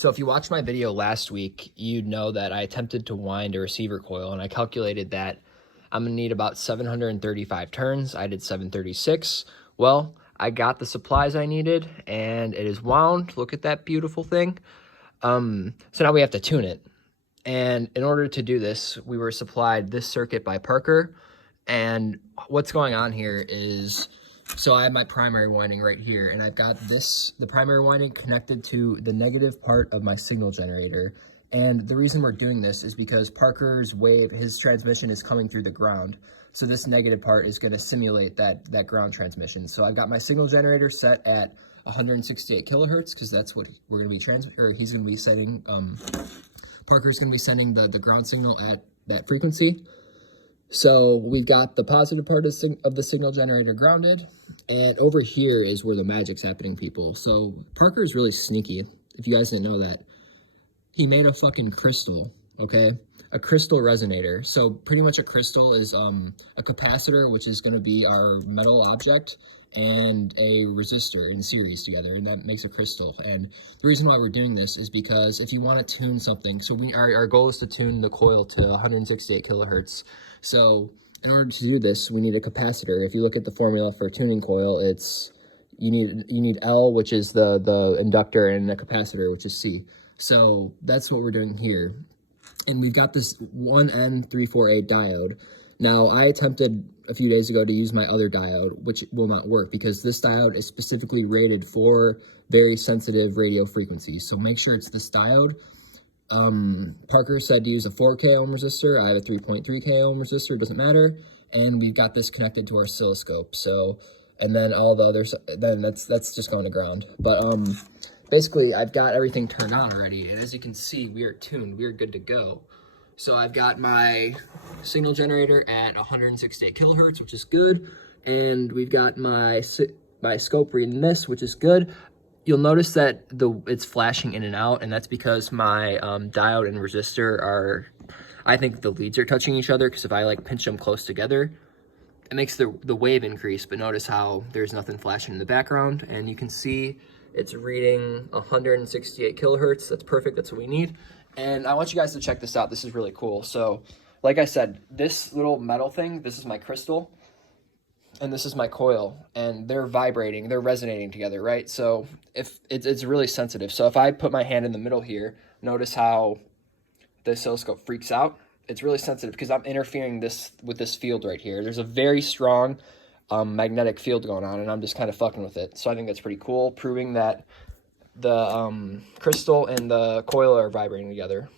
So if you watched my video last week, you'd know that I attempted to wind a receiver coil, and I calculated that I'm going to need about 735 turns. I did 736. Well, I got the supplies I needed, and it is wound. Look at that beautiful thing. So now we have to tune it. And in order to do this, we were supplied this circuit by Parker. And what's going on here is, so I have my primary winding right here, and I've got the primary winding connected to the negative part of my signal generator. And the reason we're doing this is because Parker's wave, his transmission is coming through the ground. So this negative part is going to simulate that ground transmission. So I've got my signal generator set at 168 kilohertz, because that's what we're going to be he's going to be setting, Parker's going to be sending the ground signal at that frequency. So we've got the positive part of the signal generator grounded, and over here is where the magic's happening, people. So Parker is really sneaky, if you guys didn't know that. He made a fucking crystal, okay? A crystal resonator. So pretty much a crystal is a capacitor, which is going to be our metal object, and a resistor in series together, and that makes a crystal. And the reason why we're doing this is because if you want to tune something, so our goal is to tune the coil to 168 kilohertz. So in order to do this, we need a capacitor. If you look at the formula for a tuning coil, it's you need L, which is the inductor, and a capacitor, which is C. So that's what we're doing here. And we've got this 1N348 diode. Now, I attempted a few days ago to use my other diode, which will not work because this diode is specifically rated for very sensitive radio frequencies. So make sure it's this diode. Parker said to use a 4K ohm resistor. I have a 3.3K ohm resistor, doesn't matter. And we've got this connected to our oscilloscope. So, and then all the others, then that's just going to ground. But basically, I've got everything turned on already. And as you can see, we are tuned. We are good to go. So I've got my signal generator at 168 kilohertz, which is good. And we've got my scope reading this, which is good. You'll notice that it's flashing in and out, and that's because my diode and resistor are, I think the leads are touching each other, because if I like pinch them close together, it makes the wave increase. But notice how there's nothing flashing in the background, and you can see it's reading 168 kilohertz. That's perfect. That's what we need. And I want you guys to check this out. This is really cool. So, like I said, this little metal thing, this is my crystal, and this is my coil, and they're vibrating, they're resonating together, right? So if it's really sensitive. So if I put my hand in the middle here, notice how the oscilloscope freaks out. It's really sensitive because I'm interfering with this field right here. There's a very strong magnetic field going on, and I'm just kind of fucking with it. So I think that's pretty cool, proving that the crystal and the coil are vibrating together.